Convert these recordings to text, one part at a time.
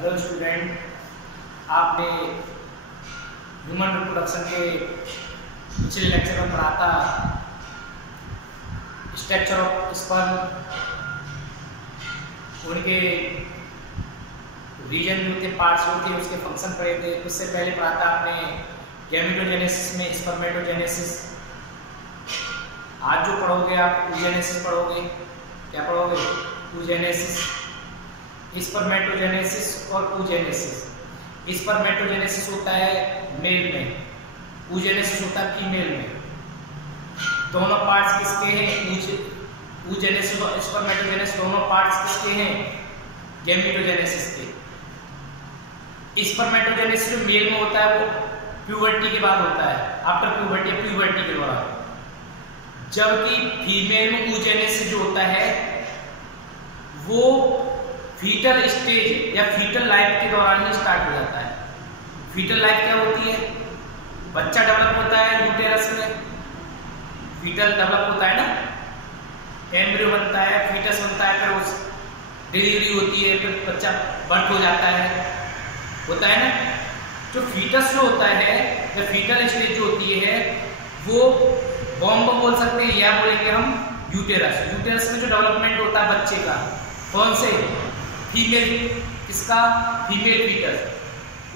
Hello student, आपने human reproduction के पिछले लेक्चर में पढ़ा था स्ट्रक्चर ऑफ स्पर्म, उनके रीजन जो थे, पार्ट्स जो थे, उसके फंक्शन पढ़े थे। उससे पहले पढ़ा था आपने गैमेटोजेनेसिस में स्पर्मेटोजेनेसिस। आज जो पढ़ोगे आप oogenesis पढ़ोगे। क्या पढ़ोगे? oogenesis, स्पर्मेटोजेनेसिस और oogenesis। स्पर्मेटोजेनेसिस होता है मेल में, oogenesis होता है फीमेल में। दोनों पार्ट्स किसके हैं? oogenesis और स्पर्मेटोजेनेसिस दोनों पार्ट्स किसके हैं? गैमेटोजेनेसिस के। स्पर्मेटोजेनेसिस जो मेल में होता है वो प्यूबर्टी के बाद होता है, आफ्टर प्यूबर्टी या प्यूबर्टी के दौरान। जबकि फीमेल में oogenesis जो होता है वो फीटल स्टेज या फीटल लाइफ के दौरान ही स्टार्ट हो जाता है। फीटल लाइफ क्या होती है? बच्चा डेवलप होता है यूटेरस में, फीटल डेवलप होता है ना, एम्ब्रियो बनता है, फीटस बनता है, फिर उस डिलीवरी होती है, फिर बच्चा बर्थ हो जाता है ना। जो फीटस जो होता है या फीटल स्टेज जो होती है वो बॉम्ब बोल सकते हैं या बोलेंगे हम यूटेरस। यूटेरस में जो डेवलपमेंट होता है बच्चे का, कौन से? फीमेल, किसका? Female fetus.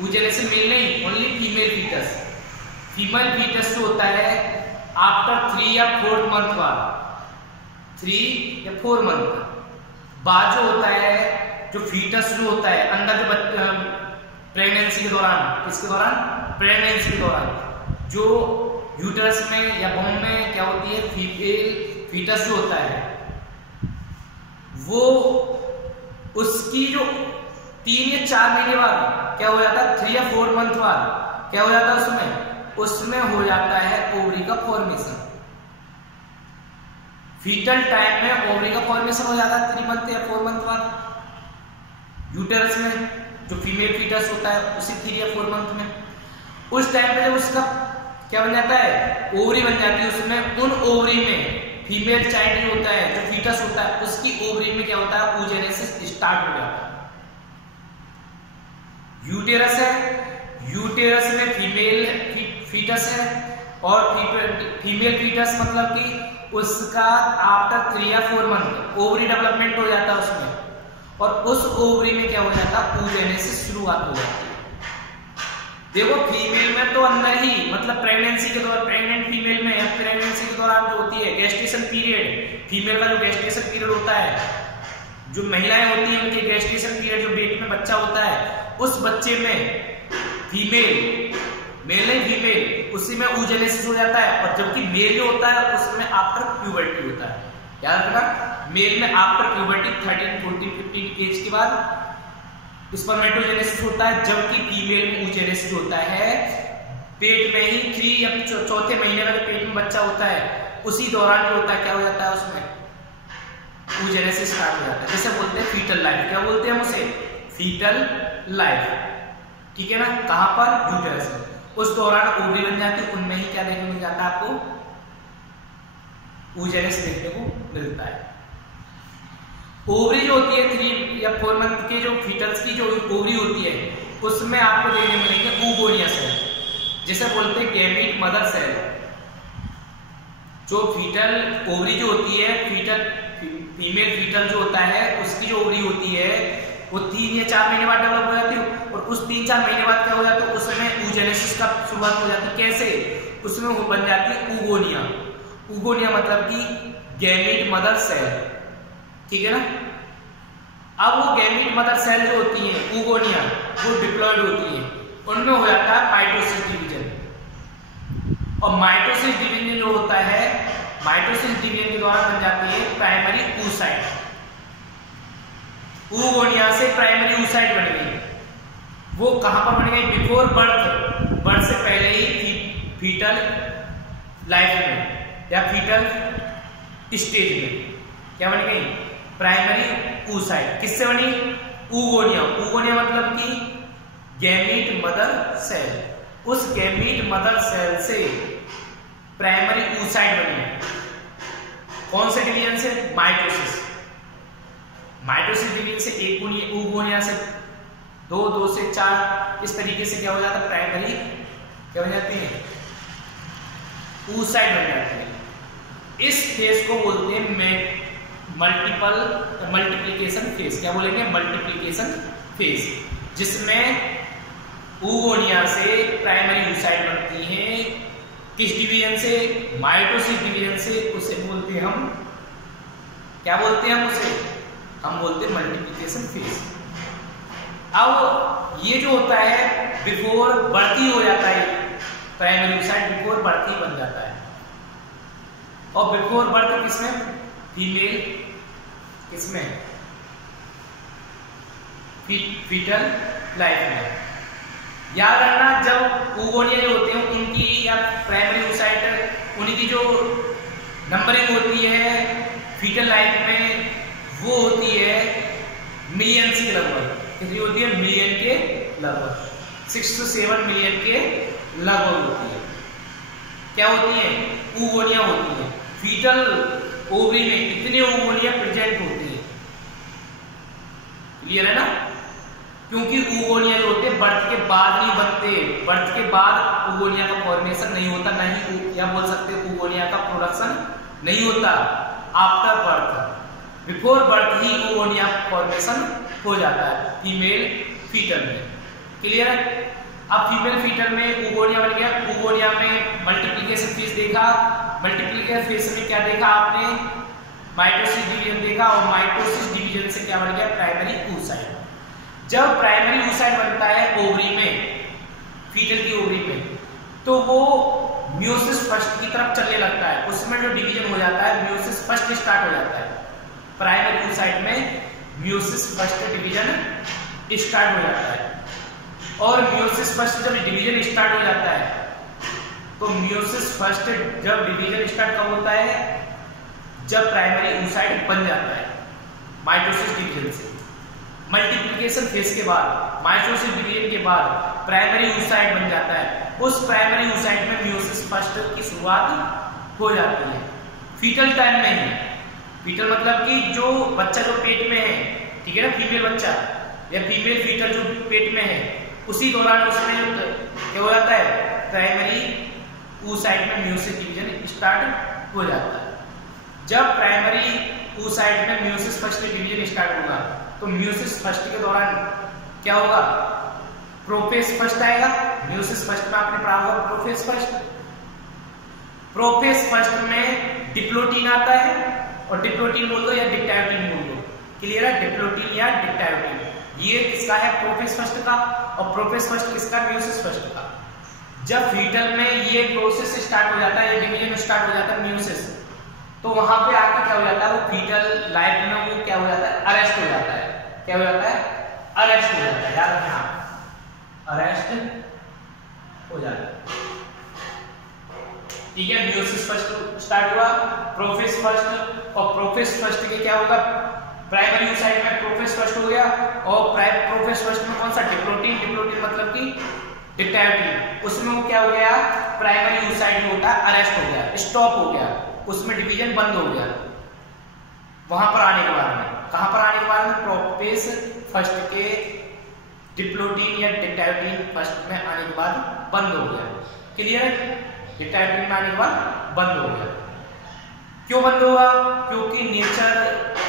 oogenesis मेल नहीं, only female fetus. Female fetus जो होता है आफ्टर 3 या 4 मंथ बाद, 3 या 4 मंथ बाद जो होता है, जो फीटस जो होता है अंदर जो प्रेगनेंसी के दौरान, किसके दौरान? प्रेगनेंसी के दौरान जो यूटेरस में या बॉम्ब में क्या होती है, फीमेल फीटस जो होता है वो उसकी जो 3 या 4 महीने बाद क्या हो जाता है, 3 या 4 मंथ बाद क्या हो जाता है, उसमें हो जाता है ओवरी का फॉर्मेशन। फीटल टाइम में ओवरी का फॉर्मेशन हो जाता है 3 मंथ या 4 मंथ बाद यूटेरस में, जो फीमेल फीटस होता है उसी 3 या 4 मंथ में। उस टाइम पे जब उसका क्या बन जाता है, ओवरी बन जाती है, उसमें उन ओवरी में फीमेल चाइल्ड होता है, जो फीटस होता है उसकी ओवरी में क्या होता है, oogenesis स्टार्ट हो जाता है। यूटेरस है, यूटेरस में फीमेल फीटस है और फीमेल फीटस मतलब कि उसका आफ्टर 3 या 4 मंथ ओवरी डेवलपमेंट हो जाता है उसमें, और उस ओवरी में क्या हो जाता है, oogenesis शुरुआत हो जाती है। देखो फीमेल में तो अंदर ही, मतलब प्रेगनेंसी के दौरान, प्रेग्नेंट फीमेल में या प्रेगनेंसी के दौरान जो होती है गेस्टेशन पीरियड, फीमेल का जो गेस्टेशन पीरियड होता है, जो महिलाएं होती हैं उनके गेस्टेशन पीरियड, जो पेट में बच्चा होता है उस बच्चे में फीमेल, मेल नहीं फीमेल, उसी में oogenesis हो जाता है। और जबकि मेल जो होता है उसमें आफ्टर प्यूबर्टी होता है। याद रखना, मेल में आफ्टर प्यूबर्टी 13, 14, 15 एज के बाद स्पर्मेटोजेनेसिस होता है, जबकि फीमेल में oogenesis होता है पेट में ही 3 या 4थे महीने में जो पेट में बच्चा होता है उसी दौरान जो होता है क्या हो जाता है, उसमें oogenesis स्टार्ट हो जाता है। जैसे बोलते हैं फीटल लाइफ, क्या बोलते हैं हम उसे? फीटल लाइफ, ठीक है ना। कहां पर? यूटेरस में। उस दौरान ओवरी बन जाती है, उनमें ही क्या देखने मिल जाता है आपको, oogenesis देखने को मिलता है। ओवरी जो होती है 3 या 4 मंथ के जो फीटल्स की जो ओवरी होती है उसमें आपको देखने मिलेंगे oogonia सेल, जैसे बोलते हैं गैमीट मदर सेल। जो फीटल ओवरी जो होती है, फीमेल फीटल जो होता है उसकी जो ओवरी होती है वो 3 या 4 महीने बाद डेवलप हो जाती है, और उस 3-4 महीने बाद क्या हो जाता है, उसमें oogenesis का शुरुआत हो जाती है। कैसे? उसमें वो बन जाती है oogonia। oogonia मतलब कि गैमीट मदर सेल, ठीक है ना। अब वो गैमीट मदर सेल जो होती है oogonia, वो डिप्लॉयड होती है, उनमें हो जाता है माइटोसिस डिवीजन। और माइटोसिस डिवीजन जो होता है, माइटोसिस डिवीजन के द्वारा बन जाती है प्राइमरी oocyte। oogonia से प्राइमरी oocyte बन गई। वो कहां पर बन गई? बिफोर बर्थ, बर्थ से पहले ही फीटल लाइफ में या फीटल स्टेज में क्या बन गई? Primary oocyte। किससे बनी? oogonia। oogonia मतलब कि गैमीट मदर सेल। उस गैमीट मदर सेल से प्राइमरी oocyte बनी। कौन से डिवीजन से? माइटोसिस। माइटोसिस डिवीजन से एक oogonia से 2 से 4 इस तरीके से क्या हो जाता है, प्राइमरी क्या हो जाती है, oocyte बन जाती है। इस फेज को बोलते हैं मल्टीप्लिकेशन फेज। क्या बोलेंगे, मल्टीप्लिकेशन फेज, जिसमें oogonia से प्राइमरी oocyte बनती है। किस डिवीजन से, माइटोसिस डिवीजन से। उसे बोलते हैं हम, क्या बोलते हैं हम उसे, हम बोलते हैं मल्टीप्लिकेशन फेज। अब ये जो होता है बिफोर बर्थ ही हो जाता है, प्राइमरी oocyte बिफोर बर्थ ही बन जाता है। और बिफोर बर्थ किसमें, फीमेल, किसमें, फीटल लाइफ में। याद रखना, जब oogonia जो होते हैं उनकी या प्राइमरी oocyte उनकी जो नंबरिंग होती है फीटल लाइफ में, वो होती है मिलियंस के लगभग। कितनी होती है, मिलियन के लगभग, 6 से 7 मिलियन के लगभग होती है। क्या होती है, oogonia होती है। फीटल ओवरी में कितने oogonia प्रेजेंट होती है, क्लियर है ना। क्योंकि oogonia जो होते हैं बर्थ के बाद नहीं बनते, बर्थ के बाद oogonia का फॉर्मेशन नहीं होता, नहीं, या बोल सकते हैं oogonia का प्रोडक्शन नहीं होता। आफ्टर बर्थ, बिफोर बर्थ ही oogonia फॉर्मेशन हो जाता है फीमेल फीटल में, क्लियर है। अब फीमेल फीटल में oogonia बन गया। oogonia में मल्टीप्लिकेशन फेज देखा, मल्टीप्लिकेशन फेज में क्या देखा आपने, माइटोसिस डिवीजन देखा, और माइटोसिस डिवीजन से क्या बन गया, प्राइमरी oocyte। जब प्राइमरी oocyte बनता है ओवरी में, फीटल की ओवरी में, तो वो म्यूसिस फर्स्ट की तरफ चलने लगता है। उसमें जो डिवीजन हो जाता है, म्यूसिस फर्स्ट स्टार्ट हो जाता है। प्राइमरी oocyte में म्यूसिस फर्स्ट डिवीजन स्टार्ट हो जाता है। और म्यूसिस फर्स्ट जब डिवीजन स्टार्ट हो जाता है, तो म्यूसिस फर्स्ट जब डिवीजन स्टार्ट कब होता है, जब प्राइमरी oocyte बन जाता है माइटोसिस डिवीजन से। मल्टीप्लिकेशन फेज के बाद, माइटोसिस डिवीजन के बाद प्राइमरी oocyte बन जाता है। उस प्राइमरी oocyte में म्यूसिस फर्स्ट की शुरुआत हो जाती है फीटल टाइम में ही। फीटल मतलब कि जो बच्चा जो पेट में है, ठीक है ना, फीमेल बच्चा या फीमेल फीटल जो पेट में है, उसी दौरान उसमें क्या हो जाता है, प्राइमरी oocyte में म्यूसिस डिवीजन स्टार्ट हो जाता है। जब प्राइमरी oocyte में म्यूसिस फर्स्ट डिवीजन स्टार्ट होगा, तो म्यूसिस फर्स्ट के दौरान क्या होगा, प्रोफेज फर्स्ट आएगा। म्यूसिस फर्स्ट में आपने पढ़ा होगा प्रोफेज फर्स्ट। प्रोफेज फर्स्ट में डिप्लोटीन आता है, और डिप्लोटीन बोल दो या डिक्टायोटीन बोल दो, क्लियर है, डिप्लोटीन या डिक्टायोटीन। ये किसका है, प्रोफेज फर्स्ट का, और प्रोफेज फर्स्ट किसका, म्यूसिस फर्स्ट का। जब फीटल में ये प्रोसेस स्टार्ट हो जाता है, ये डिवीजन स्टार्ट हो जाता है म्यूसिस, तो वहां पे आके क्या हो जाता है, वो फीटल लाइफ में वो क्या हो जाता है, अरेस्ट हो जाता है। क्या हो जाता है, अरेस्ट हो जाता है। याद रखना, अरेस्ट हो जाता है, ठीक है। म्यूसिस फर्स्ट स्टार्ट हुआ, प्रोफेज फर्स्ट, और प्रोफेज फर्स्ट के क्या होगा, प्राइमरी oocyte में प्रोफेज फर्स्ट हो गया, और प्रोफेज फर्स्ट में कौन सा, डिप्लोटीन, डिप्लोटीन मतलब कि डिक्टायोटीन, उसमें वो क्या हो गया, प्राइमरी oocyte होता है अरेस्ट हो गया, स्टॉप हो गया, उसमें डिवीजन बंद हो गया। वहां पर आने के बाद में, कहां पर आने के बाद में, प्रोफेज फर्स्ट के डिप्लोटीन या डिक्टायोटीन फर्स्ट में आने के बाद बंद हो गया, क्लियर है। डिक्टायोटीन में आने के बाद बंद हो गया। क्यों बंद होगा, क्योंकि नेचर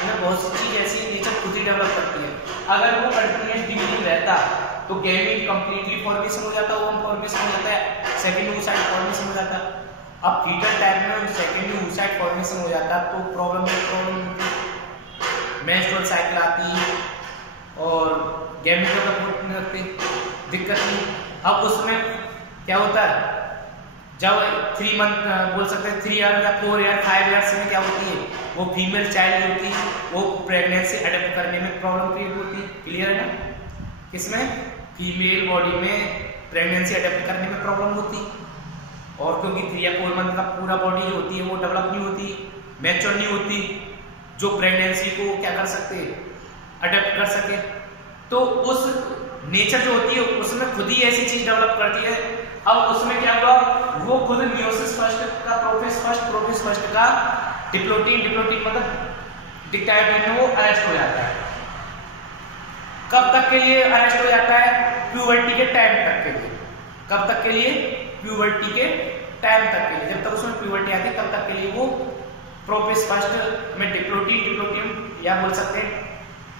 में बहुत सी चीज ऐसी नेचर खुद ही डेवलप करती है। अगर वो कंटिन्यूअस डिवीजन रहता तो गैमेट कंप्लीटली फॉर्मेशन हो जाता, ओवम फॉर्मेशन हो जाता है, सेकेंडरी oocyte फॉर्मेशन हो जाता। अब फीटल टाइम में सेकेंडरी oocyte फॉर्मेशन हो जाता तो प्रॉब्लम मेंस्ट्रुअल साइकिल आती और गैमेट डेवलप नहीं करते, दिक्कत नहीं। अब उसमें क्या होता है, जब 3 मंथ बोल सकते हैं, 3 ईयर या 4 ईयर 5 ईयर्स में क्या होती है, वो फीमेल चाइल्ड होती है, वो प्रेगनेंसी अडॉप्ट करने में प्रॉब्लम क्रिएट होती है, क्लियर है ना। किसमें, फीमेल बॉडी में प्रेगनेंसी अडॉप्ट करने में प्रॉब्लम होती है। और क्योंकि 3 या 4 मंथ का पूरा बॉडी जो होती है वो डेवलप नहीं होती, मैच्योर नहीं होती, जो प्रेगनेंसी को क्या कर सकते, अडॉप्ट कर सके। तो उस नेचर जो होती है उसमें खुद ही ऐसी चीज डेवलप करती है। अब उसमें क्या हुआ, वो खुद म्यूसिस फर्स्ट का प्रोफेज फर्स्ट का डिप्लोटीन मतलब डिक्टायोटीन में वो अरेस्ट हो जाता है। कब तक के लिए अरेस्ट हो जाता है? प्यूबर्टी के टाइम तक के लिए। कब तक के लिए? प्यूबर्टी के टाइम तक के लिए। जब तक उसमें प्यूबर्टी आती है तब तक के लिए वो प्रोपेस फर्स्ट में डिप्लोटियम या बोल सकते हैं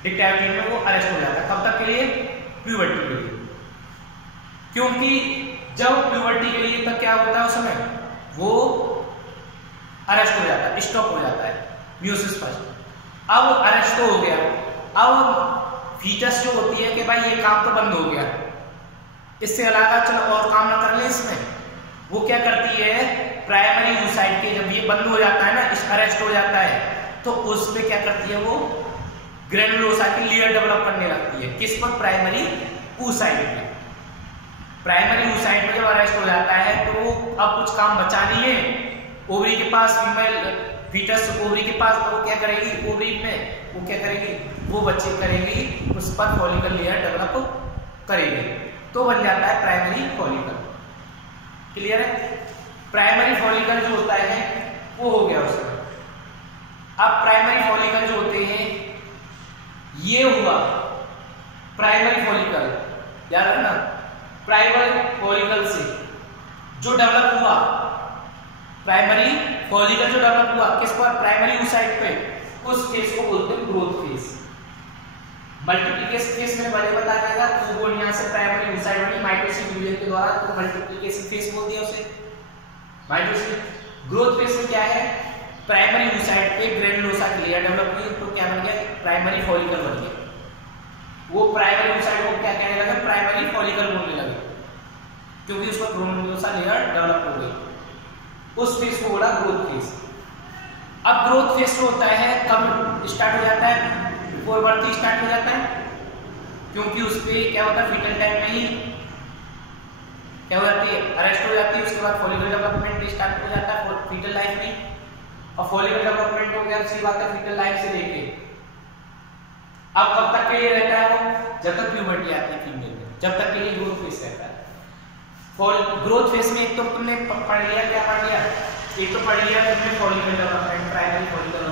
डिक्टेरियम में वो अरेस्ट हो जाता है। कब तक के लिए? प्यूबर्टी के लिए। क्योंकि जब प्यूबर्टी के लिए तक क्या होता है उसमें वो अरेस्ट हो जाता है, स्टॉप हो जाता है म्यूसिस फर्स्ट। अब अरेस्ट तो हो गया, अब फीटस जो होती है कि भाई ये काम तो बंद हो गया, इससे अलावा चलो और काम ना कर ले इसमें, वो क्या करती है प्राइमरी oocyte के जब ये बंद हो जाता है ना, अरेस्ट हो जाता है, तो उस पे क्या करती है वो ग्रेनुलोसा की लेयर डेवलप करने लगती है। किस पर? प्राइमरी oocyte में। प्राइमरी oocyte में जब अरेस्ट हो जाता है तो अब कुछ काम बचा नहीं है ओवरी के पास, फीमेल फीटस ओवरी के पास, तो वो क्या करेगी ओवरी में वो क्या करेगी वो बच्चे करेगी उस पर फॉलिकल लेयर डेवलप करेगी, तो बन जाता है प्राइमरी फॉलिकल। क्लियर है? प्राइमरी फॉलिकल जो होता है वो हो गया उसका। अब प्राइमरी फॉलिकल जो होते हैं ये हुआ प्राइमरी फॉलिकल, याद रखना प्राइमरी फॉलिकल से जो डेवलप हुआ, प्राइमरी फॉलिकल जो डेवलप हुआ किस पर? प्राइमरी oocyte पे, उस फेज को बोलते हैं ग्रोथ फेज। मल्टीप्लिकेशन फेज में पहले बता देगा, वो यहां से प्राइमरी oocyte बनी माइटोसिस डिवीजन के द्वारा, तो मल्टीप्लिकेशन फेज बोल दिया उसे माइटोसिस। ग्रोथ फेज में क्या है? प्राइमरी oocyte पे ग्रेनुलोसा की लेयर डेवलप हुई, तो क्या बन गया? प्राइमरी फॉलिकल बन गया। वो प्राइमरी oocyte को क्या कहने लगे? प्राइमरी फॉलिकल बोलने लगे, क्योंकि उसमें ग्रेनुलोसा लेयर डेवलप हो गई। उस फेज को बोला ग्रोथ फेज। अब ग्रोथ फेज जो होता है कब स्टार्ट हो जाता है? बिफोर बर्थ स्टार्ट हो जाता है, क्योंकि उस पे क्या होता है फीटल टाइम में ही क्या हो जाती है? अरेस्ट हो जाती है। उसके बाद फॉलिकल डेवलपमेंट स्टार्ट हो जाता है फीटल लाइफ में, और फॉलिकल डेवलपमेंट हो गया उसी बात है फीटल लाइफ से लेके अब कब तक के लिए रहता है वो? जब तक प्यूबर्टी आती है फीमेल में, जब तक के लिए ग्रोथ फेज रहता है। ग्रोथ फेज में एक तो तुमने पढ़ लिया, क्या पढ़ लिया? एक तो पढ़ लिया तुमने फॉलिकल डेवलपमेंट, प्राइमरी फॉलिकल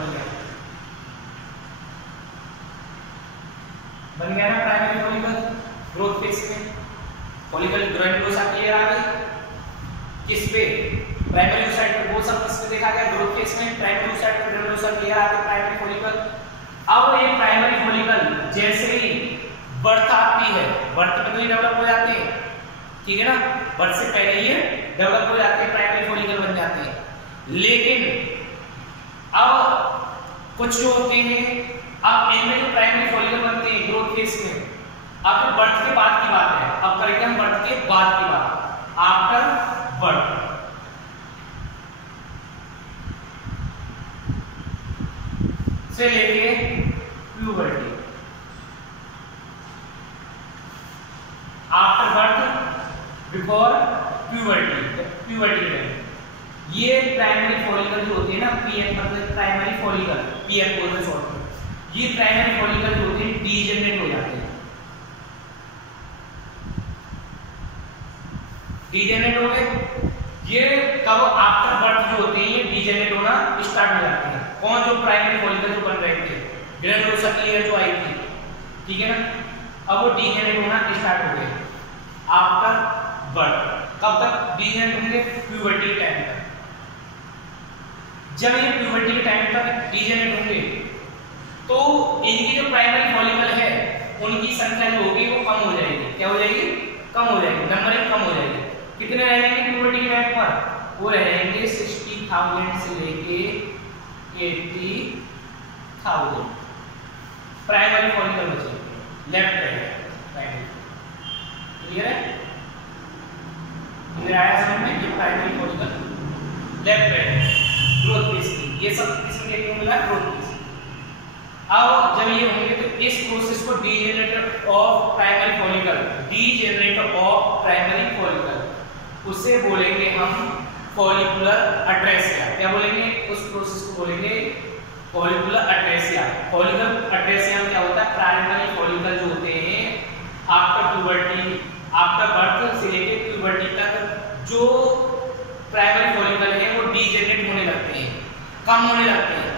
बन गया ना प्राइमरी फॉलिकल। ग्रोथ फेज में फॉलिकल ग्रेनुलोसा क्लियर आ गई किस पे? प्राइमरी oocyte पे। वो सब किस पे देखा गया? ग्रोथ फेज में प्राइमरी oocyte पे ग्रेनुलोसा क्लियर आ गई प्राइमरी फॉलिकल। अब ये प्राइमरी फॉलिकल जैसे ही बर्थ आती है, बर्थ में तो ये डेवलप हो जाते हैं, ठीक है ना, बर्थ से पहले ये डेवलप हो जाते हैं, प्राइमरी फॉलिकल बन जाते हैं। लेकिन अब कुछ जो होते हैं, अब इनमें जो प्राइमरी फॉलिकल बनते हैं ग्रोथ फेज में, अब बर्थ के बाद की बात है, अब करेंगे हम बर्थ के बाद की बात, आफ्टर बर्थ। से लेके puberty, after birth before puberty, puberty में ये प्राइमरी फॉलिकल जो होती है ना, पीएफ मतलब प्राइमरी फॉलिकल, पीएफ बोलते हैं शॉर्ट में, ये प्राइमरी फॉलिकल जो होते हैं डीजेनरेट हो जाते हैं। डीजेनरेट हो गए ये कब? आफ्टर बर्थ जो होते हैं ये डीजेनरेट होना स्टार्ट हो जाते हैं। कौन? जो प्राइमरी फॉलिकल जो बन रहे थे, ग्रेनुलोसा की लेयर जो आई थी, ठीक है ना, अब वो डीजेनरेट होना स्टार्ट हो गए आफ्टर बर्थ। कब तक डीजेनरेट होंगे? प्यूबर्टी के टाइम तक। जब ये प्यूबर्टी के टाइम तक डीजेनरेट होंगे तो इनकी जो प्राइमरी फॉलिकल है उनकी संख्या जो होगी वो कम हो जाएगी। क्या हो जाएगी? कम हो जाएगी, नंबरिंग कम हो जाएगी। कितने रह जाएंगे प्यूबर्टी के टाइम पर? वो रह जाएंगे 60,000 से लेके 80,000 प्राइमरी फॉलिकल बचे, लेफ्ट प्राइमरी। क्लियर है? क्लियर आया समझ में? ये primary follicle left growth phase की, ये सब किसमें देखने को मिला? Growth phase. अब जब ये होंगे तो इस प्रोसेस को degenerate of primary follicle, degenerate of primary follicle, उसे बोलेंगे हम फॉलिकुलर अट्रेसिया। क्या बोलेंगे? उस प्रोसेस को बोलेंगे फॉलिकुलर अट्रेसिया। फॉलिकुलर अट्रेसिया में क्या होता है? प्राइमरी फॉलिकल जो होते हैं आफ्टर प्यूबर्टी, आफ्टर बर्थ से लेके प्यूबर्टी तक जो प्राइमरी फॉलिकल है वो डीजेनरेट होने लगते हैं, कम होने लगते हैं,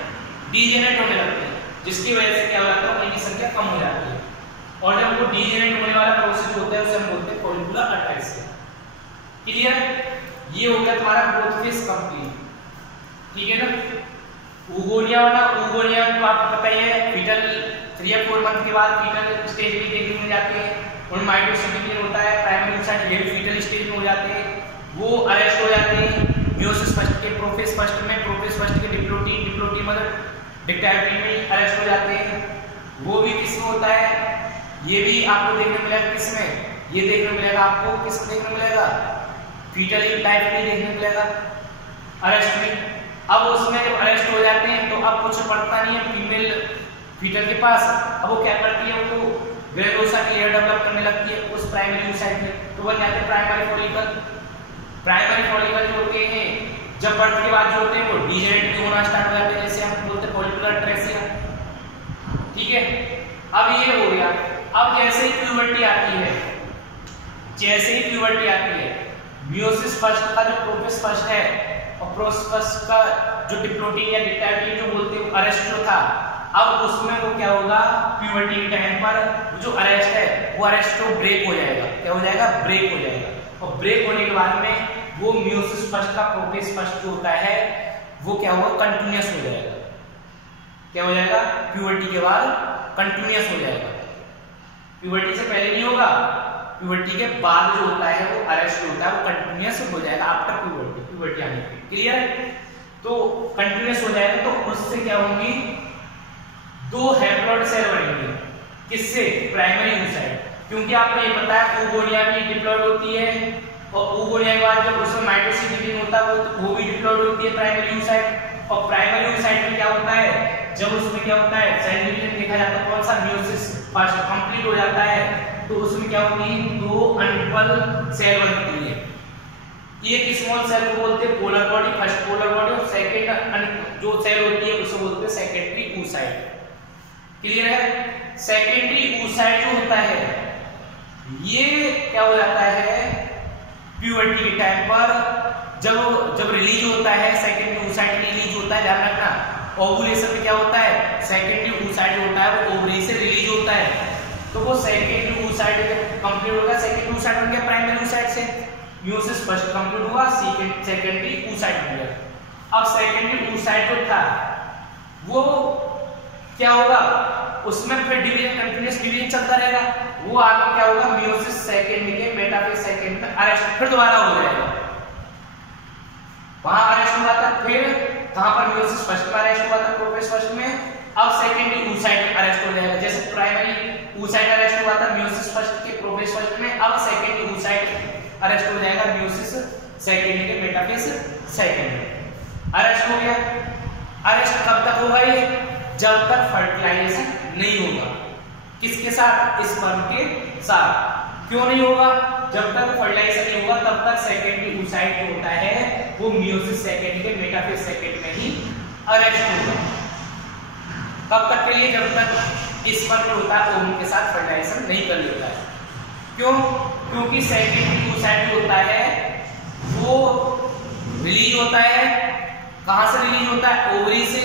डीजेनरेट होने लगते हैं, जिसकी वजह से क्या हो जाता है? उनकी संख्या कम हो जाती है। और जब वो डीजेनरेट होने वाला प्रोसेस होता है उसे हम बोलते हैं फॉलिकुलर अट्रेसिया। क्लियर? ये हो गया तुम्हारा ग्रोथ फेज कंप्लीट, ठीक है ना। ऊगोनिया वाला, ऊगोनिया तो आपको पता ही है, फीटल 3 या 4 मंथ के बाद फीटल स्टेज भी देखने में जाते हैं, और माइटोसिस होता है, प्राइमरी ऊसाइट ये भी फीटल स्टेज में हो जाते हैं, वो अरेस्ट हो जाते हैं मियोसिस फर्स्ट के, प्रोफेज फर्स्ट में, प्रोफेज फर्स्ट के डिप्लोटी, डिप्लोटी मतलब डिक्टाइटी में अरेस्ट हो जाते हैं। वो भी किस में होता है, ये भी आपको देखने मिलेगा किसमें, ये देखने मिलेगा आपको, किस देखने मिलेगा, फीटल टाइप में देखने मिलेगा अरेस्ट में। अब उसमें जब अरेस्ट हो जाते हैं तो अब कुछ पड़ता नहीं है फीमेल फीटल के पास, अब वो क्या करती है, वो ग्रेनोसा की लेयर डेवलप करने लगती है उस प्राइमरी ऊसाइट में, तो बन जाते हैं प्राइमरी फॉलिकल। प्राइमरी फॉलिकल जो होते हैं जब बर्थ के बाद जो होते हैं वो डीजेनरेट होना स्टार्ट हो जाते हैं, जैसे हम बोलते हैं फॉलिकुलर अट्रेसिया, ठीक है। अब ये हो गया। अब जैसे ही प्यूबर्टी आती है, जैसे ही प्यूबर्टी आती है, मियोसिस फर्स्ट का जो प्रोफेज फर्स्ट है और प्रोफेज फर्स्ट का जो डिप्लोटी या डिक्टाइटी जो बोलते हैं अरेस्ट जो था, अब उसमें वो क्या होगा, प्यूबर्टी के टाइम पर जो अरेस्ट है वो अरेस्ट तो ब्रेक हो जाएगा, क्या हो जाएगा, ब्रेक हो जाएगा। और ब्रेक होने के बाद में वो मियोसिस फर्स्ट का प्रोफेज फर्स्ट जो होता है वो क्या होगा, कंटिन्यूअस हो जाएगा, क्या हो जाएगा, प्यूबर्टी के बाद कंटिन्यूअस हो जाएगा। प्यूबर्टी से पहले नहीं होगा, प्यूबर्टी के बाद जो होता है वो अरेस्ट होता है, वो कंटिन्यूअस हो जाएगा आफ्टर प्यूबर्टी, प्यूबर्टी आने के। क्लियर? तो कंटिन्यूअस हो जाएगा तो उससे क्या होंगी, 2 हैप्लॉइड सेल बनेंगे, किससे, प्राइमरी ऊसाइट, क्योंकि आपको ये पता है ऊगोनिया भी डिप्लॉइड होती है, और ऊगोनिया के बाद जब उसमें माइटोसिस डिवीजन होता है वो भी डिप्लॉइड होती है प्राइमरी ऊसाइट। और प्राइमरी ऊसाइट में क्या होता है, जब उसमें क्या होता है, सेल डिवीजन देखा जाता है, कौन सा, मियोसिस फर्स्ट कंप्लीट हो जाता है, तो उसमें क्या होगी, 2 अनइक्वल सेल बनती है। एक स्मॉल सेल को बोलते हैं polar body, first polar body, और सेकंड जो सेल होती है उसे बोलते हैं सेकेंडरी ऊसाइट। क्लियर है? सेकेंडरी ऊसाइट जो होता है ये क्या हो जाता है, प्यूबर्टी के टाइम पर जब रिलीज होता है, सेकेंडरी ऊसाइट रिलीज होता है, ध्यान रखना। ओवुलेशन में क्या होता है, सेकेंडरी ऊसाइट होता है वो ओवरी से रिलीज होता है, तो वो सेकेंडरी ऊसाइट जब कंप्लीट होगा, सेकेंडरी ऊसाइट बन गया प्राइमरी ऊसाइट से, मियोसिस फर्स्ट कंप्लीट हुआ, सेकेंडरी ऊसाइट बन गया। अब सेकेंडरी ऊसाइट जो था वो क्या होगा, उसमें फिर डिवीजन, कंटीन्यूअस डिवीजन चलता रहेगा, वो आगे क्या होगा, मियोसिस सेकंड के मेटाफेज सेकंड में अरेस्ट फिर दोबारा हो जाएगा, वहां अरेस्ट हुआ था, फिर कहां पर, मियोसिस फर्स्ट में अरेस्ट हुआ था प्रोफेज फर्स्ट में, अब सेकेंडरी ऊसाइट में अरेस्ट हो जाएगा। जैसे प्राइमरी ऊसाइट अरेस्ट हुआ था मियोसिस फर्स्ट के प्रोफेज फर्स्ट में, अब सेकेंडरी ऊसाइट अरेस्ट हो जाएगा मियोसिस सेकंड के मेटाफेज सेकंड में, अरेस्ट हो गया। अरेस्ट कब तक होगा, ये जब तक फर्टिलाइजेशन नहीं होगा, किसके साथ, स्पर्म के साथ। क्यों नहीं होगा, जब तक फर्टिलाइजेशन नहीं होगा तब तक सेकेंडरी ऊसाइट जो होता है वो मियोसिस सेकंड के मेटाफेज सेकंड में ही अरेस्ट होगा। कब तक के लिए, जब तक स्पर्म होता है ओवम के साथ फर्टिलाइजेशन नहीं कर लेता है। क्यों, क्योंकि सेकेंडरी ऊसाइट जो होता है वो रिलीज होता है, कहां से रिलीज होता है, ओवरी से,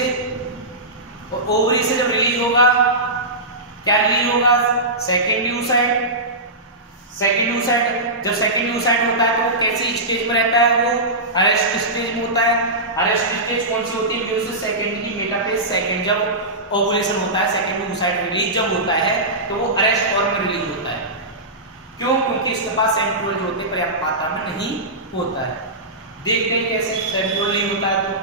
और ओवरी से जब रिलीज होगा, क्या रिलीज होगा, सेकेंडरी ऊसाइट। सेकेंडरी ऊसाइट, जब सेकेंडरी ऊसाइट होता है तो वो कैसी स्टेज में रहता है, वो अरेस्ट स्टेज में होता है। अरेस्ट स्टेज कौन सी होती है, मियोसिस सेकंड की मेटाफेज सेकंड, जब ओवुलेशन होता है, सेकेंडरी ऊसाइट रिलीज जब होता है तो वो अरेस्ट फॉर्म में रिलीज होता है। क्यों, क्योंकि इसके पास सेंट्रोल जो होते हैं पर्याप्त मात्रा में नहीं होता है। देखते हैं कैसे सेंट्रोल नहीं होता है। तो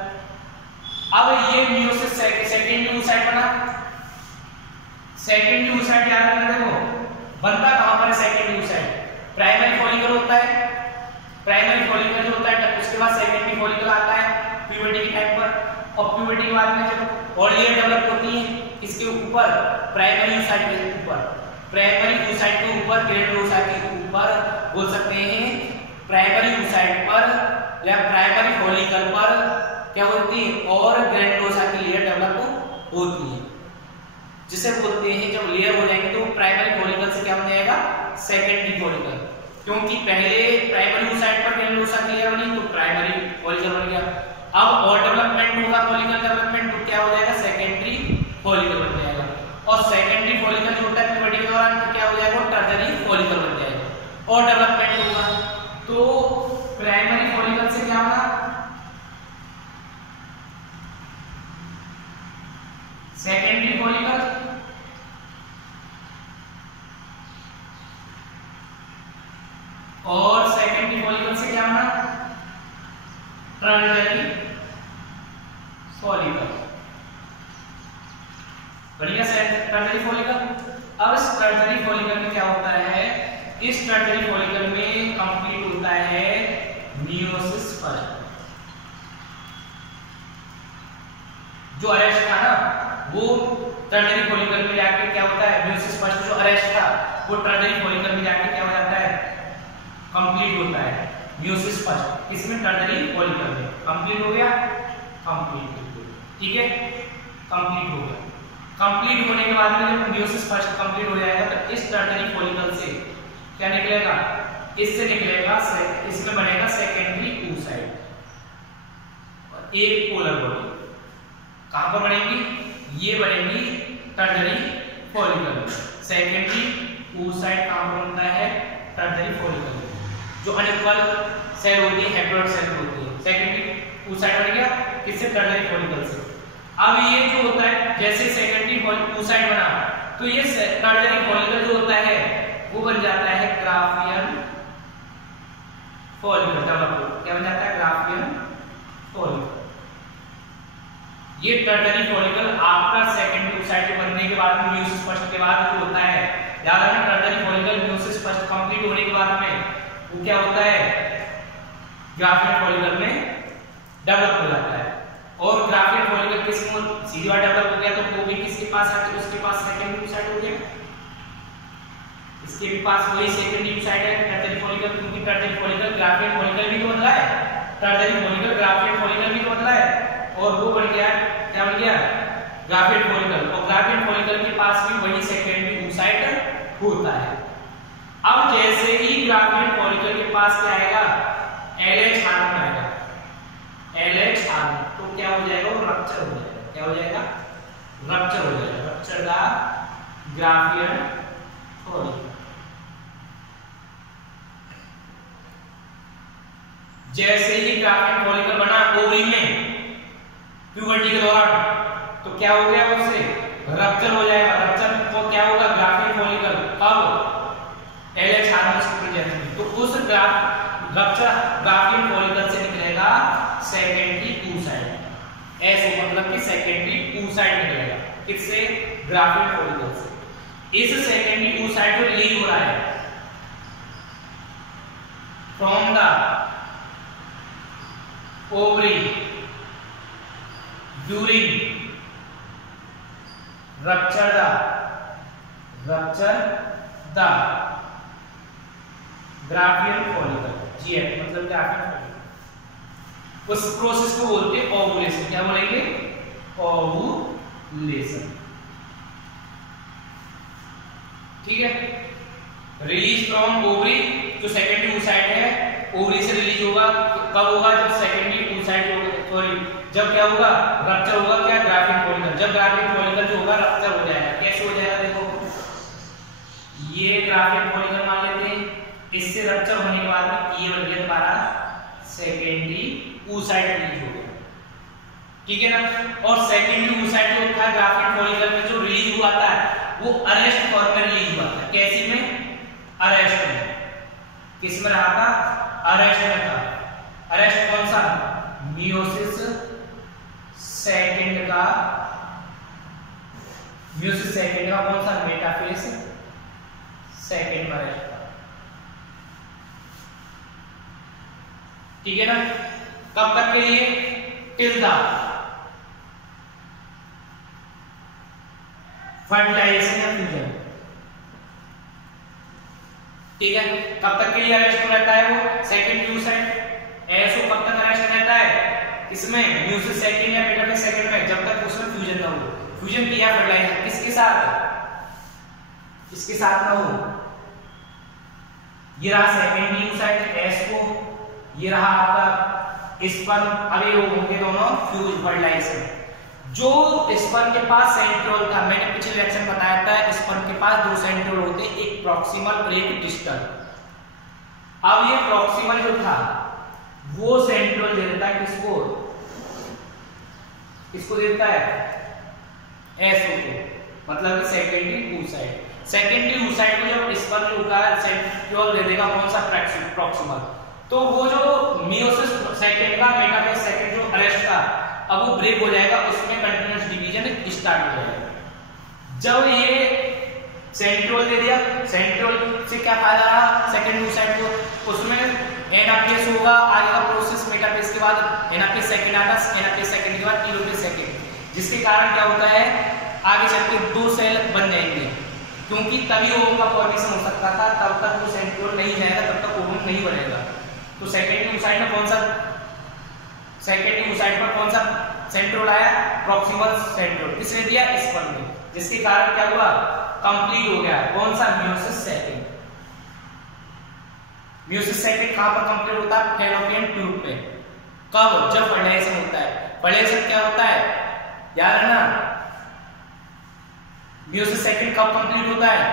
अब ये मियोसिस सेकेंडरी ऊसाइट बना, सेकेंडरी ऊसाइट याद रखना, देखो बनता कहां पर है सेकेंडरी ऊसाइट, प्राइमरी फॉलिकल होता है, प्राइमरी फॉलिकल जो होता है उसके बाद सेकेंडरी फॉलिकल आता है प्यूबर्टी के टाइम पर, और प्यूबर्टी के बाद में जब और लेयर डेवलप होती है इसके ऊपर, प्राइमरी ऊसाइट के ऊपर, प्राइमरी ऊसाइट के ऊपर, ग्रेनुलोसाइट के ऊपर बोल सकते हैं, प्राइमरी ऊसाइट पर या प्राइमरी फॉलिकल पर क्या होती है, और ग्रेनुलोसा की लेयर डेवलप होती है, जिसे बोलते हैं जब लेयर हो जाएंगे तो प्राइमरी फॉलिकल से क्या हो जाएगा, सेकेंडरी फॉलिकल। क्योंकि पहले प्राइमरी ऊसाइट पर ग्रेनुलोसा की लेयर बनी तो प्राइमरी फॉलिकल बन गया, अब और डेवलपमेंट होगा, फॉलिकल डेवलपमेंट, तो क्या हो जाएगा, सेकेंडरी फॉलिकल बन जाएगा। और सेकेंडरी फॉलिकल जो होता है प्यूबर्टी के दौरान क्या फॉलिकल बन जाएगा और डेवलपमेंट होगा। तो प्राइमरी फॉलिकल से क्या होगा, सेकेंडरी फॉलिकल, और सेकेंडरी फॉलिकल से क्या होना, टर्मिनरी फॉलिकल। बढ़िया से टर्मिनरी फॉलिकल। अब इस टर्मिनरी फॉलिकल में क्या होता है, इस टर्मिनरी फॉलिकल में कंप्लीट होता है मियोसिस फर्स्ट। जो अरेस्ट था ना वो टर्मिनरी फॉलिकल में जाके क्या होता है, मियोसिस फर्स्ट जो अरेस्ट था वो टर्मिनरी फॉलिकल में जाके क्या हो जाता है, कंप्लीट होता है मियोसिस फर्स्ट। इसमें टर्मिनरी फॉलिकल में कंप्लीट हो गया, कंप्लीट, ठीक है, कंप्लीट हो गया। कंप्लीट होने के बाद में जब मियोसिस फर्स्ट कंप्लीट हो जाएगा तो इस टर्मिनरी फॉलिकल से क्या निकलेगा, इससे निकलेगा, इसमें बनेगा सेकेंडरी oocyte और एक पोलर बॉडी। कहां पर बनेंगी, ये बनेंगी टर्मिनरी फॉलिकल में। सेकेंडरी oocyte कहां पर बनता है, टर्मिनरी फॉलिकल में। जो अनइक्वल सेल होती है, हैप्लॉइड सेल होती है, सेकेंडरी oocyte बन गया किससे, टर्मिनरी फॉलिकल से। अब ये जो होता है, जैसे सेकेंडरी oocyte बना तो ये टर्मिनरी फॉलिकल जो होता है वो बन जाता है ग्राफियन फॉलिकल। क्या बन जाता है, ग्राफियन फॉलिकल। ये टर्मिनरी फॉलिकल आफ्टर सेकेंडरी oocyte बनने के बाद में मियोसिस फर्स्ट के बाद जो होता है, याद रखना टर्मिनरी फॉलिकल मियोसिस फर्स्ट कंप्लीट होने के बाद में वो क्या होता है, ग्राफियन फॉलिकल में डेवलप हो जाता है। और ग्राफियन फॉलिकल किसमें सीधी बात डेवलप हो गया तो वो भी किसके पास आके, उसके पास सेकेंडरी oocyte हो गया, इसके भी पास वही सेकेंडरी oocyte है टर्मिनरी फॉलिकल, क्योंकि टर्मिनरी फॉलिकल ग्राफियन फॉलिकल भी तो बदला है, टर्मिनरी फॉलिकल ग्राफियन फॉलिकल भी तो बदला है और वो बन गया, क्या बन गया, ग्राफियन फॉलिकल। और ग्राफियन फॉलिकल के पास भी वही सेकेंडरी oocyte होता है। अब जैसे ही ग्राफियन फॉलिकल के पास क्या आएगा, LH हार्मोन आएगा, LH हार्मोन, तो क्या हो जाएगा, वो रप्चर हो जाएगा। क्या हो जाएगा, रप्चर हो जाएगा, रप्चर द ग्राफियन फॉलिकल। जैसे ही ग्राफियन फॉलिकल बना ओवरी में प्यूबर्टी के दौरान तो क्या हो गया, उससे रप्चर हो जाएगा। रप्चर तो क्या होगा, ग्राफियन फॉलिकल अब LH हार्मोन की प्रेजेंस में, तो उस रप्चर ग्राफियन फॉलिकल से निकलेगा सेकेंडरी oocyte। ऐसे मतलब कि सेकेंडरी oocyte निकलेगा किससे, ग्राफियन फॉलिकल से। इस सेकेंडरी oocyte को रिलीज हो रहा है from the ovary during rupture the Graafian follicle, GF मतलब ग्राफियन फॉलिकल। उस प्रोसेस को बोलते हैं ओवुलेशन। क्या बोलेंगे, ओवुलेशन, ठीक है। रिलीज फ्रॉम ओवरी, जो सेकेंडरी oocyte है ओवरी से रिलीज होगा, कब होगा, जब सेकेंडरी oocyte होगा, सॉरी जब क्या होगा, रप्चर होगा, क्या, ग्राफियन फॉलिकल। जब ग्राफियन फॉलिकल जो होगा रप्चर हो जाएगा, कैसे हो जाएगा, देखो ये ग्राफियन फॉलिकल मान लेते हैं, इससे रप्चर होने के बाद में ये बन गया हमारा सेकेंडरी oocyte रिलीज हो गया, ठीक है ना। और सेकेंडरी oocyte जो था ग्राफियन फॉलिकल में जो रिलीज हुआ था वो अरेस्ट फॉर्म में रिलीज हुआ था। कैसी में, अरेस्ट में। किस में रहा था, अरेस्ट में था। अरेस्ट कौन सा, मियोसिस सेकंड का, मियोसिस सेकंड का कौन सा, मेटाफेज सेकंड में अरेस्ट था, ठीक है ना। कब तक के लिए, टिल द फर्टिलाइजेशन या फ्यूजन, ठीक है। कब तक के लिए अरेस्ट रहता है वो, सेकंड oocyte। ऐसो कब तक अरेस्ट रहता है, इसमें मियोसिस सेकंड या मेटाफेज सेकंड में, जब तक उसमें फ्यूजन ना हो। फ्यूजन किया फर्टिलाइजेशन किसके साथ, इसके साथ ना हो। ये रहा सेकेंडरी oocyte S को, ये रहा आपका स्पर्म, अभी वो होंगे दोनों फ्यूज फर्टिलाइजेशन। जो स्पर्म के पास सेंट्रोल था, मैंने पिछले लेक्चर में बताया था स्पर्म के पास दो सेंट्रोल होते हैं, एक प्रॉक्सिमल और एक डिस्टल। अब ये प्रॉक्सिमल जो था वो सेंट्रोल दे देता है किसको, किसको देता है, एसओ को, मतलब कि सेकेंडरी oocyte। सेकेंडरी oocyte को जब स्पर्म का सेंट्रोल दे देगा कौन सा, प्रॉक्सिमल, तो वो जो मियोसिस सेकंड का मेटाफेज सेकंड जो अरेस्ट का, अब वो ब्रेक हो जाएगा, उसमें कंटीन्यूअस डिवीजन स्टार्ट हो जाएगा। जब ये सेंट्रोल दे दिया, सेंट्रोल से क्या फायदा रहा सेकंड oocyte को, उसमें एनाफेज होगा, आगे का प्रोसेस मेटाफेज के बाद एनाफेज सेकंड आता है, एनाफेज सेकंड के बाद टेलोफेज सेकंड, जिसके कारण क्या होता है आगे चल के दो सेल बन जाएंगे, क्योंकि तभी ओवम का फॉर्मेशन हो सकता था, तब तक वो सेंट्रोल नहीं जाएगा, तब तक ओवम नहीं बनेगा। तो सेकेंडरी oocyte में कौन सा, सेकेंडरी oocyte में कौन सा सेंट्रोल आया, प्रॉक्सिमल सेंट्रोल, किसने दिया, स्पर्म ने, जिसके कारण क्या हुआ, कंप्लीट हो गया कौन सा, मियोसिस सेकंड। मियोसिस सेकंड कहां पर कंप्लीट होता है, फैलोपियन ट्यूब में। कब, जब फर्टिलाइजेशन होता है। फर्टिलाइजेशन क्या होता है, याद रखना, मियोसिस सेकंड कब कंप्लीट होता है,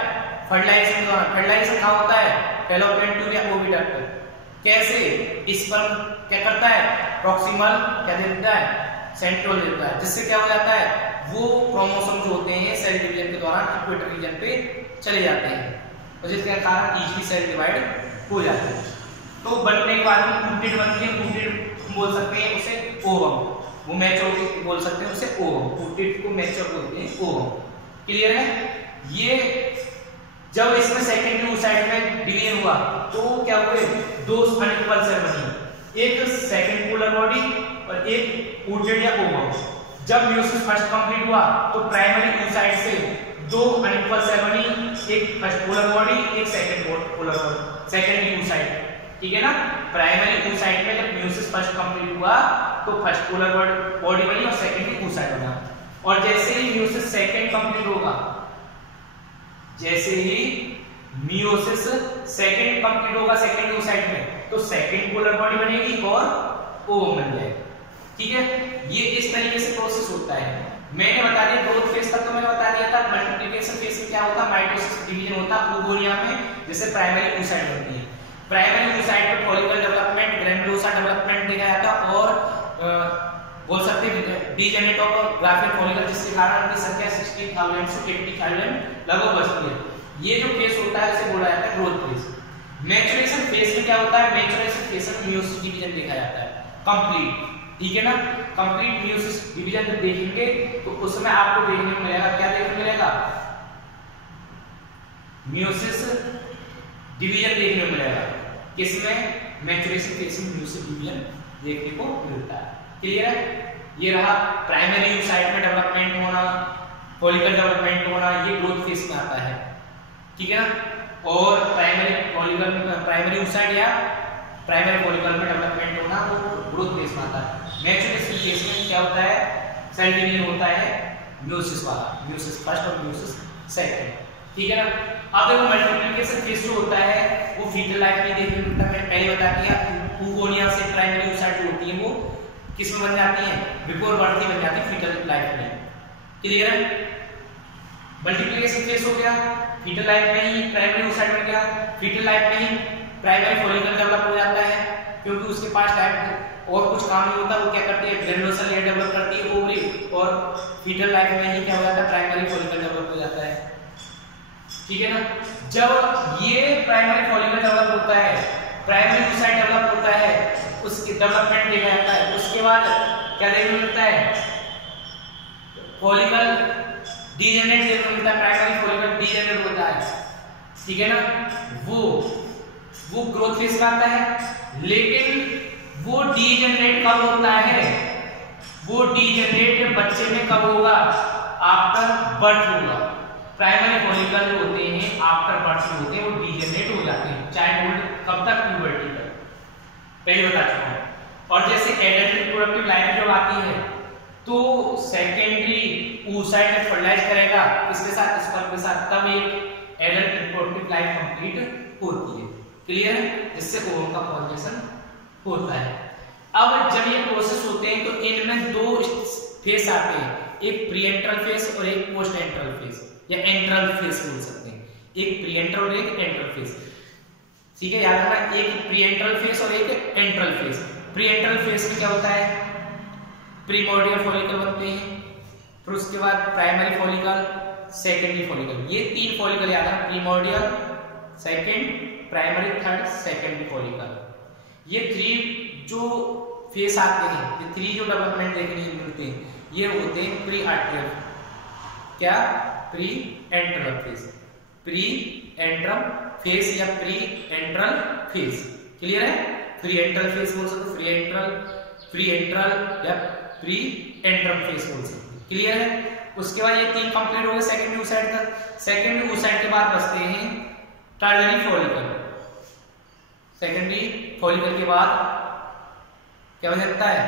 फर्टिलाइजेशन के दौरान। फर्टिलाइजेशन कहां होता है, फैलोपियन ट्यूब या ओविडक्ट। कैसे, स्पर्म क्या करता है, प्रॉक्सिमल क्या देता है, सेंट्रोल देता है, जिससे क्या हो जाता है, वो क्रोमोसोम जो होते हैं सेल डिवीजन के दौरान इक्वेटर रीजन पे चले जाते हैं, और जिसके कारण इजीली सेल डिवाइड हो जाते हैं। तो बनने के बाद में कूटेड बनती है, कूटेड बोल सकते हैं उसे ओवम, वो मैच्योर बोल सकते हैं उसे ओवम, कूटेड को मैच्योर बोलते हैं ओवम। क्लियर है। ये जब इसमें सेकेंडरी oocyte में डिवीजन हुआ तो क्या हुए, दो अनइक्वल सेल बनी, एक सेकंड पोलर बॉडी और एक कूटेड या ओवम। जब मियोसिस फर्स्ट कंप्लीट हुआ तो प्राइमरी oocyte से दो अनइक्वल सेल बनी, एक फर्स्ट पोलर बॉडी, एक second polar body, secondary oocyte, ठीक है ना। प्राइमरी oocyte में जब मियोसिस फर्स्ट कंप्लीट हुआ तो फर्स्ट पोलर बॉडी बनी और सेकेंडरी oocyte बना, और जैसे ही मियोसिस सेकंड कंप्लीट होगा, जैसे ही मियोसिस सेकंड कंप्लीट होगा सेकेंडरी oocyte में, तो सेकंड पोलर बॉडी बनेगी और ओवम बन जाएगा, ठीक है। ये इस तरीके से प्रोसेस होता है। मैंने बता दिया ग्रोथ फेज तक तो मैंने बता दिया था। मल्टीप्लिकेशन फेज में क्या होता है, माइटोसिस डिवीजन होता है ओवोनिया में, जैसे प्राइमरी oocyte बनती है। प्राइमरी oocyte में फॉलिकल डेवलपमेंट, ग्रैनुलोसा डेवलपमेंट देखा जाता है, और बोल सकते हैं डीजेनरेट ऑफ ग्राफिक फॉलिकल, जिसके कारण उनकी संख्या 60,000 से 80,000 लगभग बचती है। ये जो फेज होता है उसे बोला जाता है ग्रोथ फेज। मैच्योरेशन फेज में क्या होता है, मैच्योरेशन फेज में मियोसिस डिवीजन देखा जाता है कंप्लीट, ठीक है ना। कंप्लीट मियोसिस डिवीजन जब देखेंगे तो उसमें आपको देखने को मिलेगा, क्या देखने को मिलेगा, मियोसिस डिवीजन देखने को मिलेगा, किसमें, मैच्योरेशन फेज में मियोसिस डिवीजन देखने को मिलता है। क्लियर है। ये रहा प्राइमरी oocyte में डेवलपमेंट होना, फॉलिकल डेवलपमेंट होना, ये ग्रोथ फेज में आता है, ठीक है ना। और प्राइमरी oocyte या प्राइमरी फॉलिकल में डेवलपमेंट होना वो ग्रोथ फेज में आता है। मैच्योरेशन फेज में क्या होता है, सेल डिवीजन होता है मियोसिस वाला, मियोसिस फर्स्ट और मियोसिस सेकंड, ठीक है ना। अब देखो मल्टीप्लिकेशन फेज जो होता है वो फीटल लाइफ में देखने को मिलता है। मैंने पहले बता दिया oogonia से प्राइमरी oocyte जो होती है वो किसमें बन जाती है, बिफोर बर्थ ही बन जाती है फीटल लाइफ में। क्लियर है। मल्टीप्लिकेशन फेज हो गया, फीटल लाइफ में ही प्राइमरी oocyte बन गया, फीटल लाइफ में ही प्राइमरी फॉलिकल डेवलप हो जाता है, क्योंकि उसके पास टाइप और कुछ काम नहीं होता, वो क्या करती है ग्रैनुलोसा लेयर डेवलप करती है ओवरी, और फीटल लाइफ में ही क्या हो जाता है प्राइमरी फॉलिकल डेवलप हो जाता है, ठीक है ना। जब ये प्राइमरी फॉलिकल डेवलप होता है, प्राइमरी oocyte डेवलप होता है, उसकी डेवलपमेंट देखा जाता है, उसके बाद क्या देखने को मिलता है, फॉलिकल डीजेनरेट देखने को मिलता है, प्राइमरी फॉलिकल डीजेनरेट होता है, ठीक है ना। वो ग्रोथ फेज में आता है, लेकिन वो डीजेनरेट कब होता है, वो डीजेनरेट बच्चे में कब होगा, आफ्टर बर्थ होगा। प्राइमरी फॉलिकल जो होते हैं आफ्टर बर्थ जो होते हैं वो डीजेनरेट हो जाते हैं, चाइल्डहुड कब तक, प्यूबर्टी तक, पहले बता चुका हूं। और जैसे एडल्ट रिप्रोडक्टिव लाइफ जब आती है तो सेकेंडरी oocyte जब फर्टिलाइज करेगा इसके साथ, स्पर्म के साथ, तब एक एडल्ट रिप्रोडक्टिव लाइफ कंप्लीट होती है। क्लियर है। जिससे ओवम का फॉर्मेशन होता है। अब जब ये प्रोसेस होते हैं तो इनमें दो फेस आते हैं, एक प्री एंट्रल फेस और एक पोस्ट एंट्रल फेस। या एंट्रल फेस बोल सकते हैं। एक प्री एंट्रल और एक एंट्रल फेस। ठीक है, याद रखना, एक प्री एंट्रल फेस और एक enteral face. Pre enteral face में क्या होता है, प्रीमोर्डियल फॉलिकल बनते हैं, फिर उसके बाद प्राइमरी फॉलिकल, सेकेंडरी फॉलिकल। ये 3 फॉलिकल याद रखना, primordial, second, primary, third, secondary follicle. ये 3 जो फेस आते हैं, ये 3 जो डेवलपमेंट देखने को मिलते हैं, ये होते हैं प्री आर्ट्रियल, क्या, pre enteral face, pre enteral face या प्री एंट्रल फेस। क्लियर है, प्री एंट्रल फेस बोल सकते, प्री एंट्रल या प्री एंट्रल फेस बोल सकते। क्लियर है, उसके बाद ये 3 कंप्लीट हो गए सेकेंडरी oocyte तक। सेकेंडरी oocyte के बाद बचते हैं टर्नरी फॉलिकल। सेकेंडरी फॉलिकल के बाद क्या हो जाता है,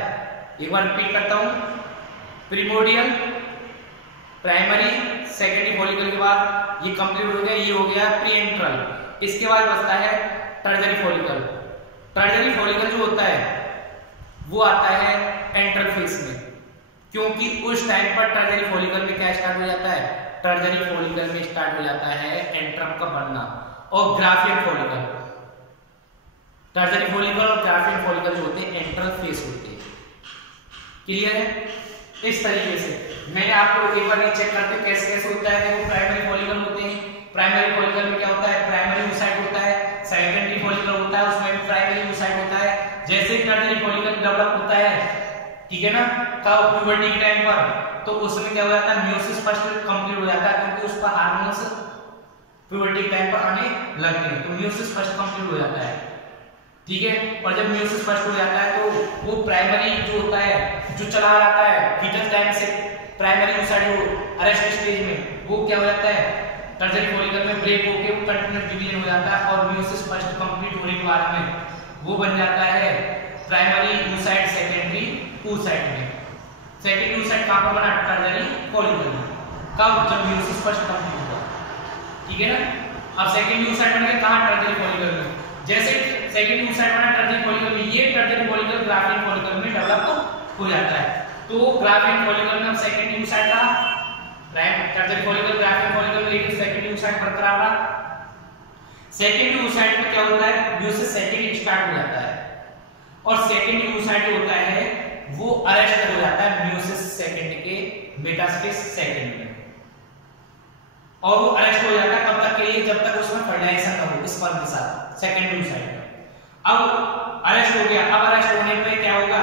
एक बार रिपीट करता हूं, प्रीमोर्डियल, प्राइमरी, सेकेंडरी फॉलिकल के बाद ये कंप्लीट हो गया, ये हो गया प्री एंट्रल। इसके बाद बचता है टर्नरी फॉलिकल। टर्नरी फॉलिकल जो होता है वो आता है एंट्रल फेस में, क्योंकि उस टाइम पर टर्नरी फॉलिकल में क्या स्टार्ट हो जाता है, टर्नरी फॉलिकल में स्टार्ट हो जाता है एंट्रम का बनना और ग्राफियन फॉलिकल। टर्नरी फॉलिकल और ग्राफियन फॉलिकल जो होते हैं एंट्रल फेस होते हैं। क्लियर है, इस तरीके से मैंने आपको एक बार चेक करते हैं कैसे कैसे होता है। देखो, प्राइमरी फॉलिकल होते हैं, प्राइमरी फॉलिकल में क्या होता है, प्राइमरी oocyte होता है, सेकेंडरी फॉलिकल होता है, उसमें भी प्राइमरी oocyte होता है। जैसे टर्नरी फॉलिकल डेवलप होता है, ठीक है ना, कब, प्यूबर्टी के टाइम पर, तो उसमें क्या हो जाता है, मियोसिस फर्स्ट कंप्लीट हो जाता है, क्योंकि उस पर हार्मोन्स प्यूबर्टी के टाइम पर आने लगते हैं, तो मियोसिस फर्स्ट कंप्लीट हो जाता है। ठीक है, और जब मियोसिस फर्स्ट हो जाता है तो वो प्राइमरी जो होता है, जो चला रहता है फीटस टाइम से, प्राइमरी oocyte जो अरेस्ट स्टेज में, वो क्या हो जाता है, टर्नरी फॉलिकल में ब्रेक होके कंटीन्यूअस डिवीजन हो जाता है और मियोसिस फर्स्ट कंप्लीट होने के बाद में वो बन जाता है प्राइमरी oocyte सेकेंडरी oocyte में। सेकेंडरी oocyte कहां पर बना, टर्नरी फॉलिकल में। कब, जब मियोसिस फर्स्ट कंप्लीट हुआ। ठीक है ना, अब सेकेंडरी oocyte बन गया कहां, टर्नरी फॉलिकल में। जैसे सेकेंडरी oocyte बना टर्नरी फॉलिकल में, ये टर्नरी फॉलिकल ग्राफियन फॉलिकल में डेवलप हो जाता है। तो ग्राफियन फॉलिकल में अब सेकेंडरी oocyte था, टर्नरी फॉलिकल ग्राफियन फॉलिकल में, लेकिन सेकेंडरी oocyte बरकरार रहा। सेकेंडरी oocyte में क्या होता है, मियोसिस सेकेंडरी स्टार्ट हो जाता है और सेकेंडरी oocyte जो होता है वो अरेस्ट हो जाता है मियोसिस सेकेंड के मेटास्टेसिस सेकेंड में, और वो अरेस्ट हो जाता है कब तक के लिए, जब तक उसमें फर्टिलाइजेशन न हो स्पर्म के साथ सेकेंडरी oocyte में। अब अरेस्ट हो गया, अब अरेस्ट होने पे क्या होगा,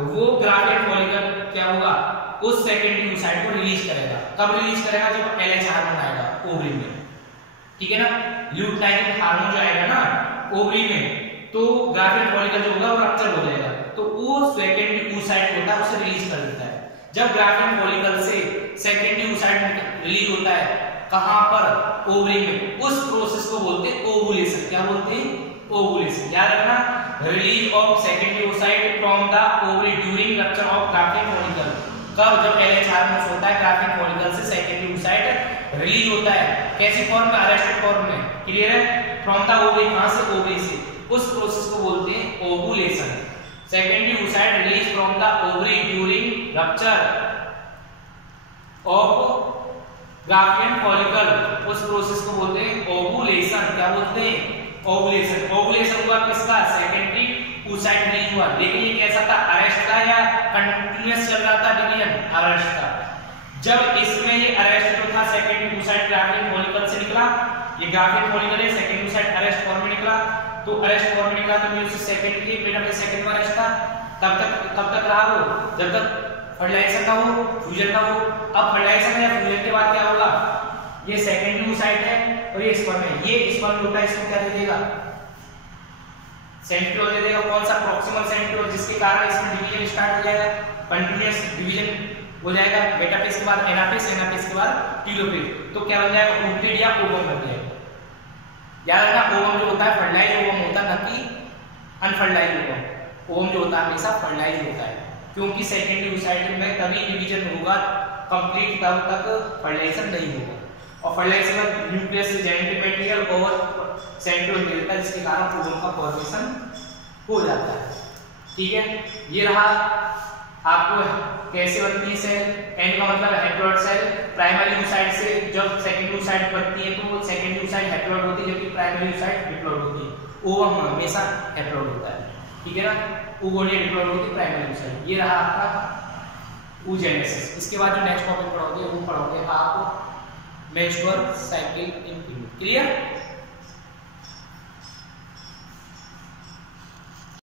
वो ग्राफियन फॉलिकल क्या होगा, उस सेकेंडरी oocyte को रिलीज करेगा। कब रिलीज करेगा, जब LH हार्मोन आएगा ओवरी में। ठीक है ना, ल्यूटिनाइजिंग हार्मोन जो आएगा ना ओवरी में, तो ग्राफियन फॉलिकल जो होगा वो रप्चर हो जाएगा, तो वो सेकेंडरी oocyte होता है उसे रिलीज कर देता है। जब ग्राफियन फॉलिकल से सेकेंडरी oocyte रिलीज होता है कहां पर, ओवरी में, उस प्रोसेस को बोलते हैं ओवुलेशन। क्या बोलते हैं, ओवुलेशन। याद रखना, release of secondary oocyte from the ovary during rupture of Graafian follicle. कब, जब LH हार्मोन होता है ग्राफियन फॉलिकल से सेकेंडरी oocyte रिलीज होता है, कैसी फॉर्म में, अरेस्टेड फॉर्म में। क्लियर है, फ्रॉम द ओवरी, कहां से, ओवरी से, उस प्रोसेस को बोलते हैं ovulation. Secondary oocyte release from the ovary during rupture of Graafian follicle, उस प्रोसेस को बोलते हैं ओवुलेशन। क्या बोलते हैं, ओवुलेशन। ओवुलेशन हुआ किसका, सेकेंडरी oocyte रिलीज हुआ, लेकिन ये कैसा था, अरेस्ट था या कंटीन्यूअस चल रहा था डिवीजन, अरेस्ट था। जब इसमें ये अरेस्ट जो था सेकेंडरी oocyte ग्राफियन फॉलिकल से निकला, ये ग्राफियन फॉलिकल है, सेकेंडरी oocyte अरेस्ट फॉर्म में निकला, तो अरेस्ट फॉर्म में निकला तो मियोसिस सेकेंड की मेटाफेज सेकेंड में अरेस्ट था। कब तक रहा वो, जब तक फर्टिलाइजेशन ना हो, फ्यूजन ना हो। अब फर्टिलाइजेशन या फ्यूजन के बाद क्या होगा, ये सेकेंडरी oocyte है और ये स्पर्म है, ये स्पर्म होता है, इसको क्या दे देगा, सेंट्रियोल दे देगा। कौन सा, प्रॉक्सिमल सेंट्रियोल, जिसके कारण इसमें डिवीजन स्टार्ट हो जाएगा, कंटीन्यूअस डिवीजन हो जाएगा। मेटाफेज के बाद एनाफेज, एनाफेज के बाद टेलोफेज, तो क्या बन जाएगा, ओव्यूल या ओवम बन जाएगा। याद रखना, ओवम जो होता है फर्टिलाइज ओवम होता है, न कि अनफर्टिलाइज ओवम। ओवम जो होता है हमेशा फर्टिलाइज होता है, क्योंकि सेकेंडरी oocyte में तभी डिवीजन होगा कंप्लीट, तब तक फर्टिलाइजेशन नहीं होगा। और फर्टिलाइजेशन में न्यूक्लियस से जेनेटिक मटेरियल और सेंट्रियोल मिलता है, जिसके कारण ओवम का फॉर्मेशन हो जाता है। ठीक है, ये रहा आपको कैसे बनती है सेल, एन का मतलब है हैप्लॉइड सेल। प्राइमरी oocyte से जब सेकेंडरी oocyte बनती है तो सेकेंडरी oocyte हैप्लॉइड होती है, जबकि प्राइमरी oocyte डिप्लॉइड होती है। ओवम हमेशा हैप्लॉइड होता है, ठीक है ना। oogonia डिप्लॉइड होती है प्राइमरी oocyte। ये रहा आपका oogenesis। इसके बाद जो नेक्स्ट टॉपिक पढ़ोगे वो पढ़ोगे आप menstrual cycle in female. Clear.